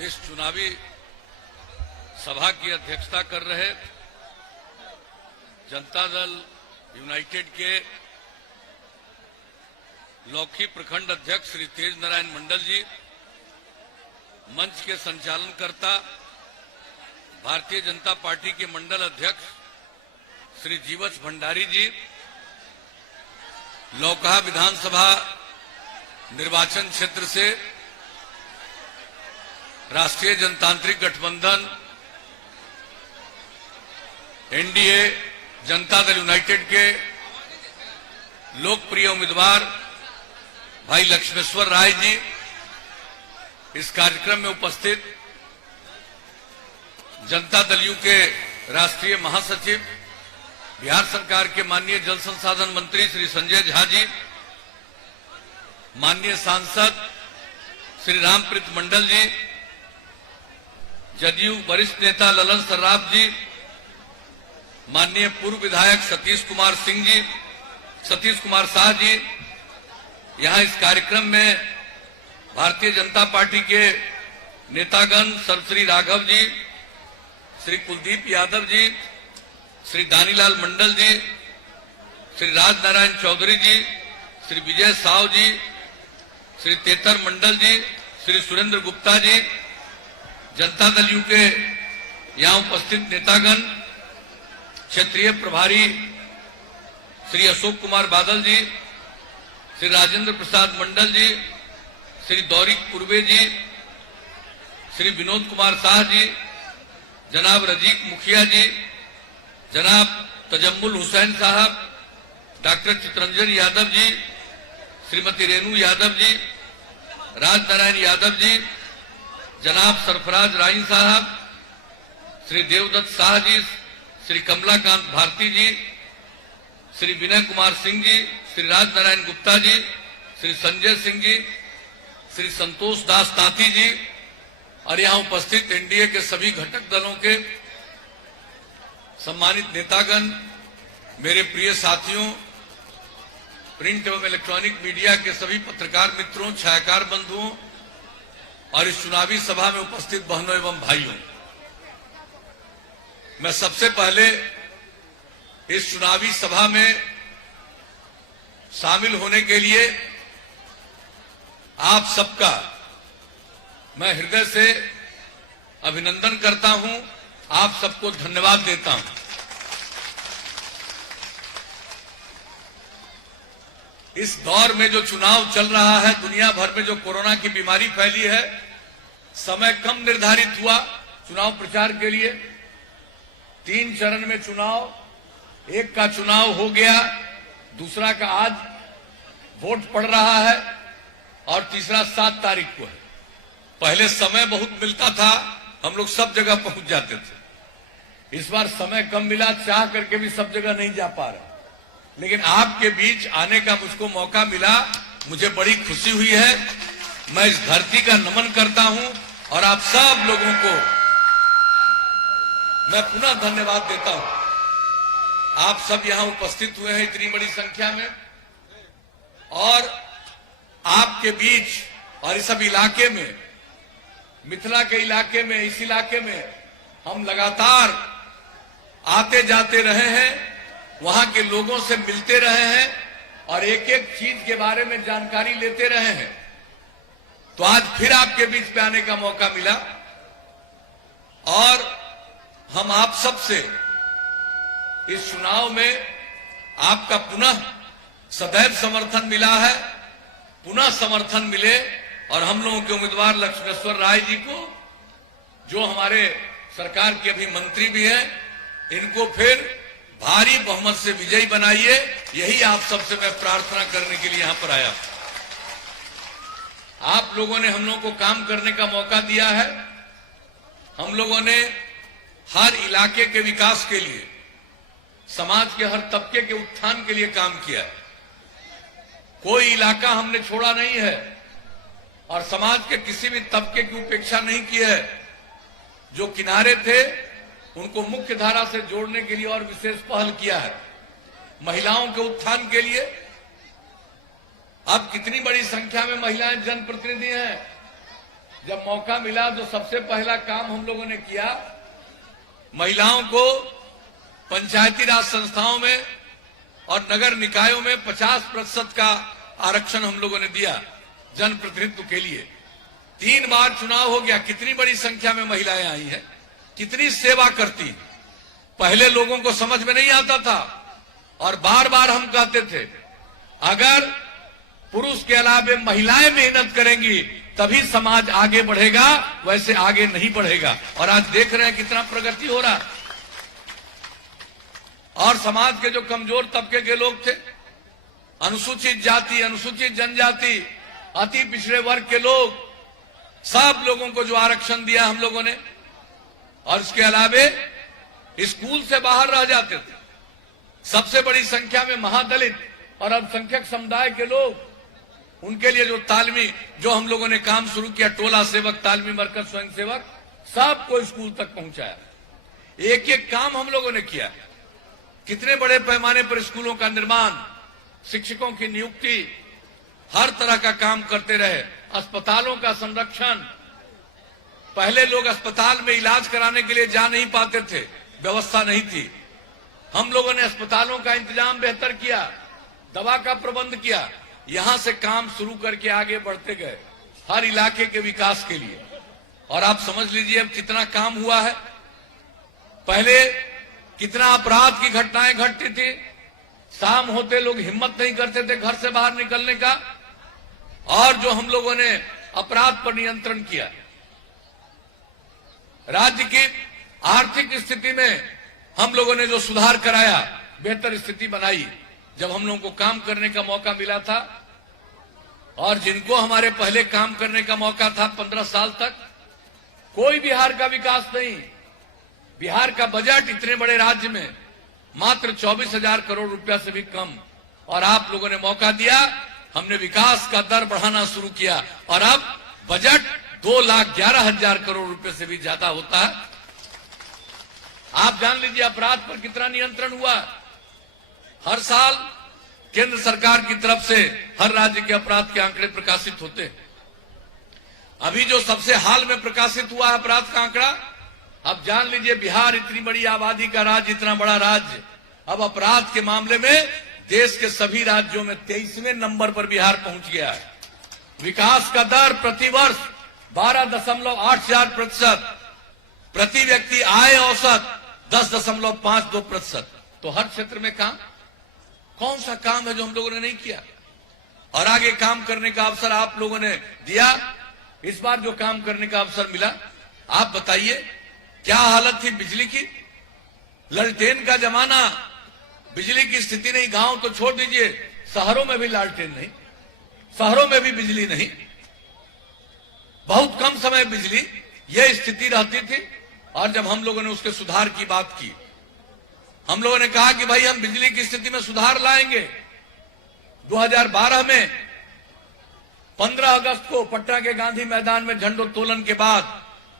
इस चुनावी सभा की अध्यक्षता कर रहे जनता दल यूनाइटेड के लौकी प्रखंड अध्यक्ष श्री तेज नारायण मंडल जी, मंच के संचालनकर्ता भारतीय जनता पार्टी के मंडल अध्यक्ष श्री जीवछ भंडारी जी, लौकहा विधानसभा निर्वाचन क्षेत्र से राष्ट्रीय जनतांत्रिक गठबंधन एनडीए जनता दल यूनाइटेड के लोकप्रिय उम्मीदवार भाई लक्ष्मेश्वर राय जी, इस कार्यक्रम में उपस्थित जनता दल यू के राष्ट्रीय महासचिव, बिहार सरकार के माननीय जल संसाधन मंत्री श्री संजय झा जी, माननीय सांसद श्री रामप्रीत मंडल जी, जदयू वरिष्ठ नेता ललन सर्राफ जी, माननीय पूर्व विधायक सतीश कुमार शाह जी, यहां इस कार्यक्रम में भारतीय जनता पार्टी के नेतागण सर श्री राघव जी, श्री कुलदीप यादव जी, श्री दानीलाल मंडल जी, श्री राज नारायण चौधरी जी, श्री विजय साव जी, श्री तेतर मंडल जी, श्री सुरेंद्र गुप्ता जी, जनता दल यू के यहां उपस्थित नेतागण, क्षेत्रीय प्रभारी श्री अशोक कुमार बादल जी, श्री राजेंद्र प्रसाद मंडल जी, श्री दौरिक पूर्वे जी, श्री विनोद कुमार शाह जी, जनाब रजीक मुखिया जी, जनाब तजम्मुल हुसैन साहब, डॉक्टर चितरंजन यादव जी, श्रीमती रेणु यादव जी, राज नारायण यादव जी, जनाब सरफराज राइन साहब, श्री देवदत्त शाह जी, श्री कमलाकांत भारती जी, श्री विनय कुमार सिंह जी, श्री राज नारायण गुप्ता जी, श्री संजय सिंह जी, श्री संतोष दास तांती जी और यहां उपस्थित एनडीए के सभी घटक दलों के सम्मानित नेतागण, मेरे प्रिय साथियों, प्रिंट एवं इलेक्ट्रॉनिक मीडिया के सभी पत्रकार मित्रों, छायाकार बंधुओं और इस चुनावी सभा में उपस्थित बहनों एवं भाइयों, मैं सबसे पहले इस चुनावी सभा में शामिल होने के लिए आप सबका मैं हृदय से अभिनंदन करता हूं, आप सबको धन्यवाद देता हूं। इस दौर में जो चुनाव चल रहा है, दुनिया भर में जो कोरोना की बीमारी फैली है, समय कम निर्धारित हुआ चुनाव प्रचार के लिए। 3 चरण में चुनाव, एक का चुनाव हो गया, दूसरा का आज वोट पड़ रहा है और तीसरा 7 तारीख को है। पहले समय बहुत मिलता था, हम लोग सब जगह पहुंच जाते थे। इस बार समय कम मिला, चाह करके भी सब जगह नहीं जा पा रहे, लेकिन आपके बीच आने का मुझको मौका मिला, मुझे बड़ी खुशी हुई है। मैं इस धरती का नमन करता हूं और आप सब लोगों को मैं पुनः धन्यवाद देता हूं। आप सब यहां उपस्थित हुए हैं इतनी बड़ी संख्या में, और आपके बीच और इस सब इलाके में, मिथिला के इलाके में, इस इलाके में हम लगातार आते जाते रहे हैं, वहां के लोगों से मिलते रहे हैं और एक एक चीज के बारे में जानकारी लेते रहे हैं। तो आज फिर आपके बीच पे आने का मौका मिला और हम आप सबसे इस चुनाव में आपका पुनः सदैव समर्थन मिला है, पुनः समर्थन मिले और हम लोगों के उम्मीदवार लक्ष्मेश्वर राय जी को, जो हमारे सरकार के अभी मंत्री भी हैं, इनको फिर भारी बहुमत से विजयी बनाइए, यही आप सबसे मैं प्रार्थना करने के लिए यहां पर आया। आप लोगों ने हम लोगों को काम करने का मौका दिया है। हम लोगों ने हर इलाके के विकास के लिए, समाज के हर तबके के उत्थान के लिए काम किया है। कोई इलाका हमने छोड़ा नहीं है और समाज के किसी भी तबके की उपेक्षा नहीं की है। जो किनारे थे उनको मुख्य धारा से जोड़ने के लिए और विशेष पहल किया है। महिलाओं के उत्थान के लिए अब कितनी बड़ी संख्या में महिलाएं जनप्रतिनिधि हैं। जब मौका मिला तो सबसे पहला काम हम लोगों ने किया, महिलाओं को पंचायती राज संस्थाओं में और नगर निकायों में 50% का आरक्षण हम लोगों ने दिया जनप्रतिनिधित्व के लिए। 3 बार चुनाव हो गया, कितनी बड़ी संख्या में महिलाएं आई हैं, कितनी सेवा करती। पहले लोगों को समझ में नहीं आता था और बार बार हम कहते थे अगर पुरुष के अलावा महिलाएं मेहनत करेंगी तभी समाज आगे बढ़ेगा, वैसे आगे नहीं बढ़ेगा। और आज देख रहे हैं कितना प्रगति हो रहा। और समाज के जो कमजोर तबके के लोग थे, अनुसूचित जाति, अनुसूचित जनजाति, अति पिछड़े वर्ग के लोग, सब लोगों को जो आरक्षण दिया हम लोगों ने, और इसके अलावे स्कूल से बाहर रह जाते थे सबसे बड़ी संख्या में महादलित और अल्पसंख्यक समुदाय के लोग, उनके लिए जो तालमी जो हम लोगों ने काम शुरू किया, टोला सेवक, तालमी मरकज, स्वयं सेवक, सबको स्कूल तक पहुंचाया। एक एक काम हम लोगों ने किया। कितने बड़े पैमाने पर स्कूलों का निर्माण, शिक्षकों की नियुक्ति, हर तरह का काम करते रहे। अस्पतालों का संरक्षण, पहले लोग अस्पताल में इलाज कराने के लिए जा नहीं पाते थे, व्यवस्था नहीं थी। हम लोगों ने अस्पतालों का इंतजाम बेहतर किया, दवा का प्रबंध किया। यहां से काम शुरू करके आगे बढ़ते गए हर इलाके के विकास के लिए। और आप समझ लीजिए अब कितना काम हुआ है। पहले कितना अपराध की घटनाएं घटती थी, शाम होते लोग हिम्मत नहीं करते थे घर से बाहर निकलने का। और जो हम लोगों ने अपराध पर नियंत्रण किया, राज्य की आर्थिक स्थिति में हम लोगों ने जो सुधार कराया, बेहतर स्थिति बनाई। जब हम लोगों को काम करने का मौका मिला था, और जिनको हमारे पहले काम करने का मौका था 15 साल तक, कोई बिहार का विकास नहीं। बिहार का बजट इतने बड़े राज्य में मात्र 24,000 करोड़ रुपया से भी कम। और आप लोगों ने मौका दिया, हमने विकास का दर बढ़ाना शुरू किया और अब बजट 2,11,000 करोड़ रुपए से भी ज्यादा होता है। आप जान लीजिए अपराध पर कितना नियंत्रण हुआ। हर साल केंद्र सरकार की तरफ से हर राज्य के अपराध के आंकड़े प्रकाशित होते हैं। अभी जो सबसे हाल में प्रकाशित हुआ है अपराध का आंकड़ा, अब जान लीजिए बिहार इतनी बड़ी आबादी का राज्य, इतना बड़ा राज्य, अब अपराध के मामले में देश के सभी राज्यों में 23वें नंबर पर बिहार पहुंच गया है। विकास का दर प्रतिवर्ष 12.84%, प्रति व्यक्ति आय औसत 10.52%। तो हर क्षेत्र में काम, कौन सा काम है जो हम लोगों ने नहीं किया। और आगे काम करने का अवसर आप लोगों ने दिया। इस बार जो काम करने का अवसर मिला, आप बताइए क्या हालत थी बिजली की। लालटेन का जमाना, बिजली की स्थिति नहीं। गांव तो छोड़ दीजिए, शहरों में भी लालटेन नहीं, शहरों में भी बिजली नहीं, बहुत कम समय बिजली, यह स्थिति रहती थी। और जब हम लोगों ने उसके सुधार की बात की, हम लोगों ने कहा कि भाई हम बिजली की स्थिति में सुधार लाएंगे। 2012 में 15 अगस्त को पटना के गांधी मैदान में झंडोत्तोलन के बाद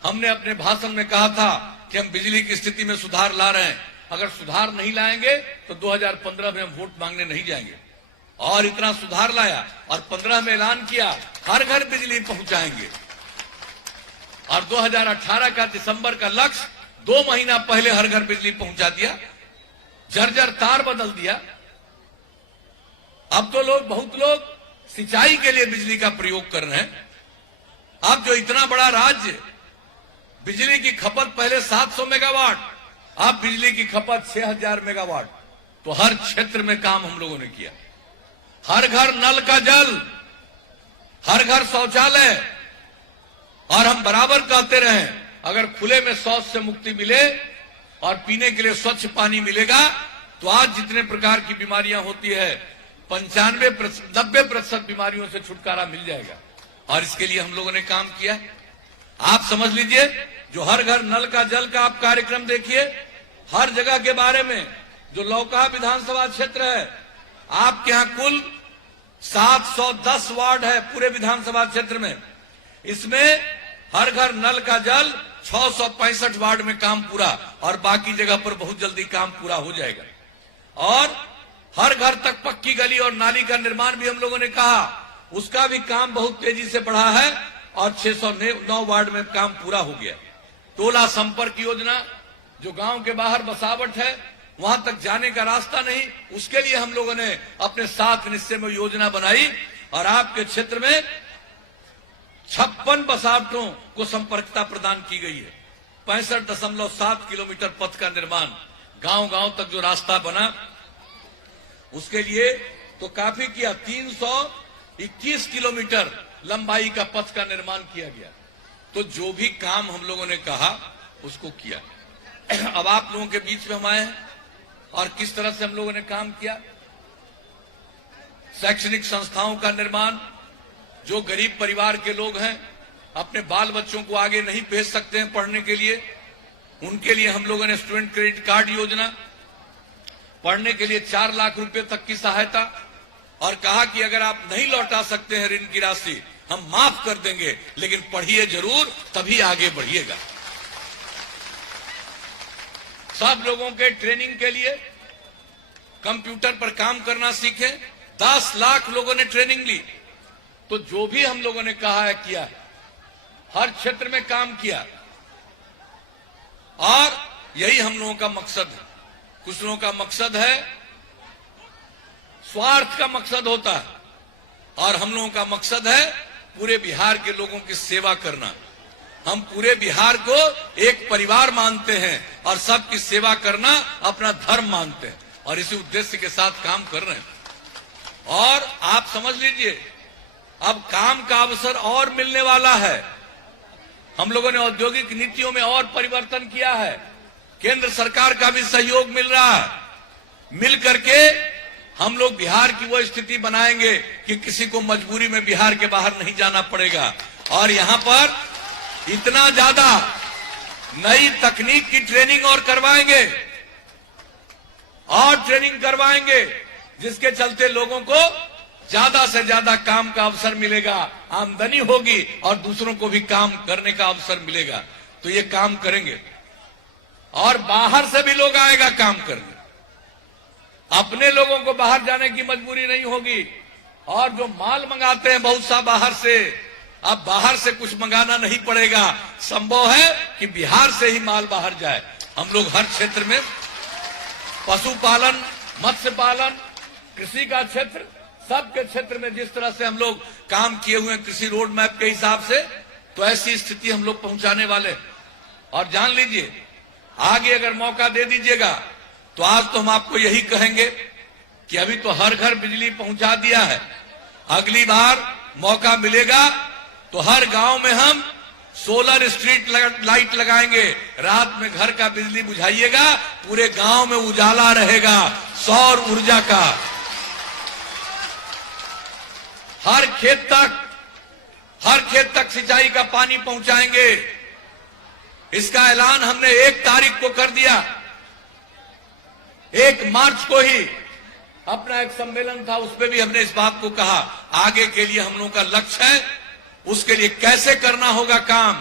हमने अपने भाषण में कहा था कि हम बिजली की स्थिति में सुधार ला रहे हैं। अगर सुधार नहीं लाएंगे तो 2015 में हम वोट मांगने नहीं जाएंगे। और इतना सुधार लाया और 15 में ऐलान किया हर घर बिजली पहुंचाएंगे। और 2018 का दिसंबर का लक्ष्य 2 महीना पहले हर घर बिजली पहुंचा दिया, जर्जर तार बदल दिया। अब तो बहुत लोग सिंचाई के लिए बिजली का प्रयोग कर रहे हैं। अब जो इतना बड़ा राज्य, बिजली की खपत पहले 700 मेगावाट, अब बिजली की खपत 6,000 मेगावाट। तो हर क्षेत्र में काम हम लोगों ने किया। हर घर नल का जल, हर घर शौचालय। और हम बराबर कहते रहे, अगर खुले में शौच से मुक्ति मिले और पीने के लिए स्वच्छ पानी मिलेगा तो आज जितने प्रकार की बीमारियां होती है 90% बीमारियों से छुटकारा मिल जाएगा। और इसके लिए हम लोगों ने काम किया। आप समझ लीजिए, जो हर घर नल का जल का आप कार्यक्रम देखिए, हर जगह के बारे में। जो लौकहा विधानसभा क्षेत्र है, आपके यहां कुल 710 वार्ड है पूरे विधानसभा क्षेत्र में। इसमें हर घर नल का जल 665 वार्ड में काम पूरा, और बाकी जगह पर बहुत जल्दी काम पूरा हो जाएगा। और हर घर तक पक्की गली और नाली का निर्माण भी हम लोगों ने कहा, उसका भी काम बहुत तेजी से बढ़ा है। और 609 वार्ड में काम पूरा हो गया। टोला संपर्क योजना, जो गांव के बाहर बसावट है, वहां तक जाने का रास्ता नहीं, उसके लिए हम लोगों ने अपने 7 निश्चय में योजना बनाई और आपके क्षेत्र में 56 बसावटों को संपर्कता प्रदान की गई है। 65.7 किलोमीटर पथ का निर्माण, गांव गांव तक जो रास्ता बना उसके लिए तो काफी किया। 321 किलोमीटर लंबाई का पथ का निर्माण किया गया। तो जो भी काम हम लोगों ने कहा उसको किया। अब आप लोगों के बीच में हम आए हैं और किस तरह से हम लोगों ने काम किया। शैक्षणिक संस्थाओं का निर्माण, जो गरीब परिवार के लोग हैं, अपने बाल बच्चों को आगे नहीं भेज सकते हैं पढ़ने के लिए, उनके लिए हम लोगों ने स्टूडेंट क्रेडिट कार्ड योजना, पढ़ने के लिए 4 लाख रुपए तक की सहायता, और कहा कि अगर आप नहीं लौटा सकते हैं ऋण की राशि, हम माफ कर देंगे, लेकिन पढ़िए जरूर, तभी आगे बढ़िएगा। सब लोगों के ट्रेनिंग के लिए कंप्यूटर पर काम करना सीखे। 10 लाख लोगों ने ट्रेनिंग ली। तो जो भी हम लोगों ने कहा है किया है, हर क्षेत्र में काम किया, और यही हम लोगों का मकसद है। कुछ लोगों का मकसद है, स्वार्थ का मकसद होता है, और हम लोगों का मकसद है पूरे बिहार के लोगों की सेवा करना। हम पूरे बिहार को एक परिवार मानते हैं और सबकी सेवा करना अपना धर्म मानते हैं, और इसी उद्देश्य के साथ काम कर रहे हैं। और आप समझ लीजिए, अब काम का अवसर और मिलने वाला है। हम लोगों ने औद्योगिक नीतियों में और परिवर्तन किया है। केंद्र सरकार का भी सहयोग मिल रहा है। मिल करके हम लोग बिहार की वो स्थिति बनाएंगे कि किसी को मजबूरी में बिहार के बाहर नहीं जाना पड़ेगा। और यहां पर इतना ज्यादा नई तकनीक की ट्रेनिंग और करवाएंगे, और ट्रेनिंग करवाएंगे, जिसके चलते लोगों को ज्यादा से ज्यादा काम का अवसर मिलेगा, आमदनी होगी, और दूसरों को भी काम करने का अवसर मिलेगा। तो ये काम करेंगे, और बाहर से भी लोग आएगा काम करने। अपने लोगों को बाहर जाने की मजबूरी नहीं होगी। और जो माल मंगाते हैं बहुत सा बाहर से, अब बाहर से कुछ मंगाना नहीं पड़ेगा। संभव है कि बिहार से ही माल बाहर जाए। हम लोग हर क्षेत्र में, पशुपालन, मत्स्य पालन, कृषि का क्षेत्र, सबके क्षेत्र में जिस तरह से हम लोग काम किए हुए हैं कृषि रोड मैप के हिसाब से, तो ऐसी स्थिति हम लोग पहुंचाने वाले। और जान लीजिए, आगे अगर मौका दे दीजिएगा तो आज तो हम आपको यही कहेंगे कि अभी तो हर घर बिजली पहुंचा दिया है। अगली बार मौका मिलेगा तो हर गांव में हम सोलर स्ट्रीट लाइट लगाएंगे। रात में घर का बिजली बुझाइएगा, पूरे गांव में उजाला रहेगा सौर ऊर्जा का। हर खेत तक सिंचाई का पानी पहुंचाएंगे। इसका ऐलान हमने 1 तारीख को कर दिया। 1 मार्च को ही अपना एक सम्मेलन था, उसमें भी हमने इस बात को कहा। आगे के लिए हम लोगों का लक्ष्य है, उसके लिए कैसे करना होगा काम,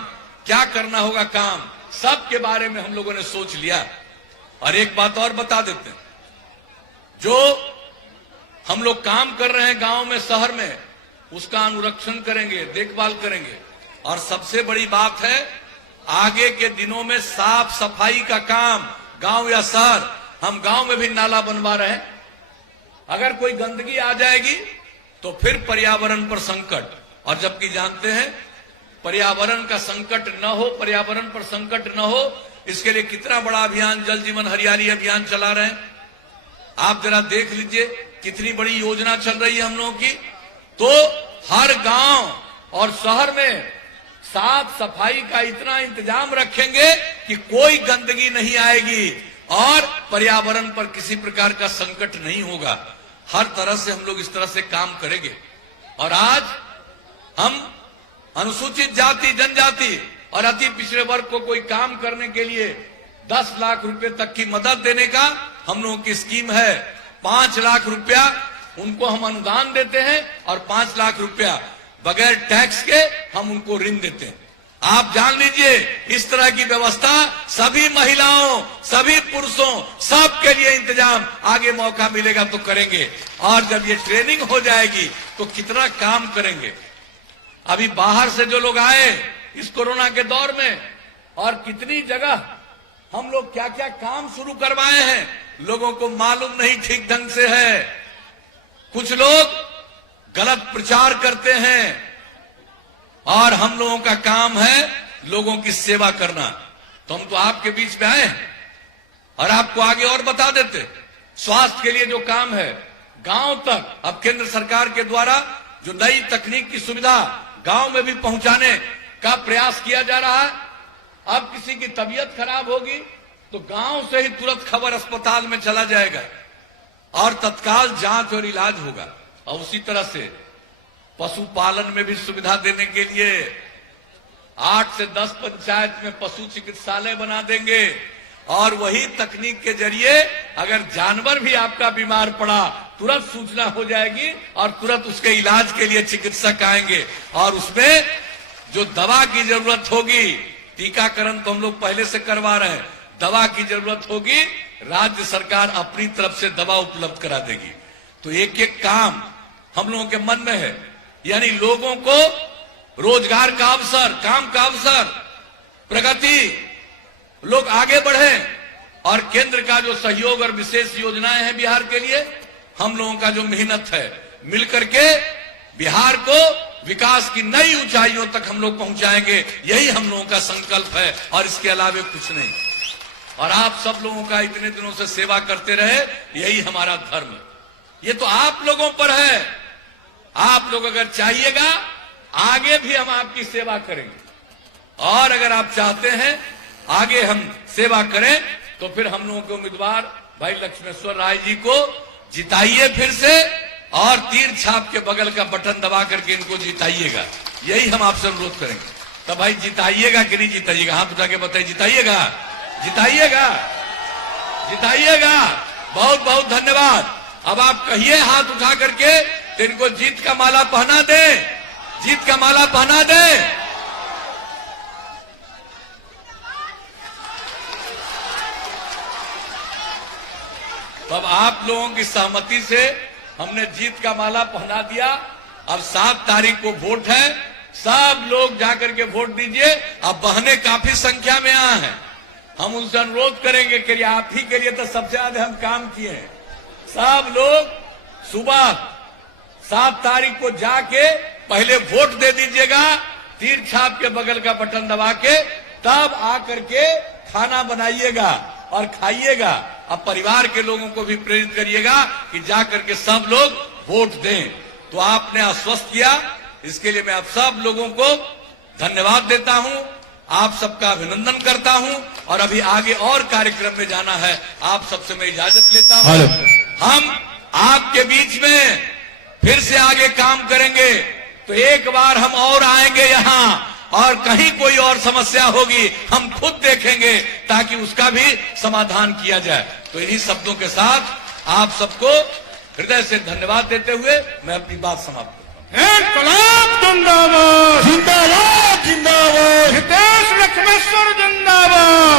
क्या करना होगा काम, सब के बारे में हम लोगों ने सोच लिया। और एक बात और बता देते हैं, जो हम लोग काम कर रहे हैं गांव में, शहर में, उसका अनुरक्षण करेंगे, देखभाल करेंगे। और सबसे बड़ी बात है, आगे के दिनों में साफ सफाई का काम, गांव या शहर, हम गांव में भी नाला बनवा रहे हैं। अगर कोई गंदगी आ जाएगी तो फिर पर्यावरण पर संकट, और जबकि जानते हैं पर्यावरण का संकट न हो, पर्यावरण पर संकट न हो, इसके लिए कितना बड़ा अभियान जल जीवन हरियाली अभियान चला रहे हैं। आप जरा देख लीजिए कितनी बड़ी योजना चल रही है हम लोगों की। तो हर गांव और शहर में साफ सफाई का इतना इंतजाम रखेंगे कि कोई गंदगी नहीं आएगी और पर्यावरण पर किसी प्रकार का संकट नहीं होगा। हर तरह से हम लोग इस तरह से काम करेंगे। और आज हम अनुसूचित जाति, जनजाति और अति पिछड़े वर्ग को कोई काम करने के लिए 10 लाख रुपए तक की मदद देने का हम लोगों की स्कीम है। 5 लाख रुपया उनको हम अनुदान देते हैं और 5 लाख रुपया बगैर टैक्स के हम उनको ऋण देते हैं। आप जान लीजिए, इस तरह की व्यवस्था सभी महिलाओं, सभी पुरुषों, सबके लिए इंतजाम आगे मौका मिलेगा तो करेंगे। और जब ये ट्रेनिंग हो जाएगी तो कितना काम करेंगे। अभी बाहर से जो लोग आए इस कोरोना के दौर में, और कितनी जगह हम लोग क्या क्या काम शुरू करवाए हैं, लोगों को मालूम नहीं ठीक ढंग से है। कुछ लोग गलत प्रचार करते हैं और हम लोगों का काम है लोगों की सेवा करना। तो हम तो आपके बीच में आए हैं और आपको आगे और बता देते। स्वास्थ्य के लिए जो काम है गांव तक, अब केंद्र सरकार के द्वारा जो नई तकनीक की सुविधा गांव में भी पहुंचाने का प्रयास किया जा रहा है। अब किसी की तबीयत खराब होगी तो गांव से ही तुरंत खबर अस्पताल में चला जाएगा और तत्काल जांच और इलाज होगा। और उसी तरह से पशुपालन में भी सुविधा देने के लिए 8 से 10 पंचायत में पशु चिकित्सालय बना देंगे और वही तकनीक के जरिए अगर जानवर भी आपका बीमार पड़ा तुरंत सूचना हो जाएगी और तुरंत उसके इलाज के लिए चिकित्सक आएंगे। और उसमें जो दवा की जरूरत होगी, टीकाकरण तो हम लोग पहले से करवा रहे हैं, दवा की जरूरत होगी राज्य सरकार अपनी तरफ से दवा उपलब्ध करा देगी। तो एक एक काम हम लोगों के मन में है, यानी लोगों को रोजगार का अवसर, काम का अवसर, प्रगति, लोग आगे बढ़े। और केंद्र का जो सहयोग और विशेष योजनाएं हैं बिहार के लिए, हम लोगों का जो मेहनत है, मिलकर के बिहार को विकास की नई ऊंचाइयों तक हम लोग पहुंचाएंगे। यही हम लोगों का संकल्प है और इसके अलावा कुछ नहीं। और आप सब लोगों का इतने दिनों से सेवा करते रहे, यही हमारा धर्म है। ये तो आप लोगों पर है। आप लोग अगर चाहिएगा आगे भी हम आपकी सेवा करेंगे। और अगर आप चाहते हैं आगे हम सेवा करें तो फिर हम लोगों के उम्मीदवार भाई लक्ष्मेश्वर राय जी को जिताइए फिर से, और तीर छाप के बगल का बटन दबा करके इनको जिताइएगा। यही हम आपसे अनुरोध करेंगे। तो भाई जिताइएगा कि नहीं जिताइएगा? हाथ उठा के बताइए, जिताइएगा, जिताइएगा, जिताइएगा। बहुत बहुत धन्यवाद। अब आप कहिए हाथ उठा करके तो इनको जीत का माला पहना दे, जीत का माला पहना दे। तब आप लोगों की सहमति से हमने जीत का माला पहना दिया। अब 7 तारीख को वोट है, सब लोग जाकर के वोट दीजिए। अब बहने काफी संख्या में आए हैं, हम उनसे अनुरोध करेंगे कि आप ही के लिए तो सबसे ज्यादा हम काम किए हैं। सब लोग सुबह 7 तारीख को जाके पहले वोट दे दीजिएगा, तीर छाप के बगल का बटन दबा के, तब आकर के खाना बनाइएगा और खाइएगा। अब परिवार के लोगों को भी प्रेरित करिएगा कि जाकर के सब लोग वोट दें। तो आपने आश्वस्त किया, इसके लिए मैं आप सब लोगों को धन्यवाद देता हूं, आप सबका अभिनंदन करता हूं। और अभी आगे और कार्यक्रम में जाना है, आप सबसे मैं इजाजत लेता हूं। हम आपके बीच में फिर से आगे काम करेंगे। तो एक बार हम और आएंगे यहाँ, और कहीं कोई और समस्या होगी हम खुद देखेंगे ताकि उसका भी समाधान किया जाए। तो इन्हीं शब्दों के साथ आप सबको हृदय से धन्यवाद देते हुए मैं अपनी बात समाप्त करता हूं। इनकलाब जिंदाबाद, जिंदाबाद जिंदाबाद, हितेश लक्ष्मेश्वर जिंदाबाद।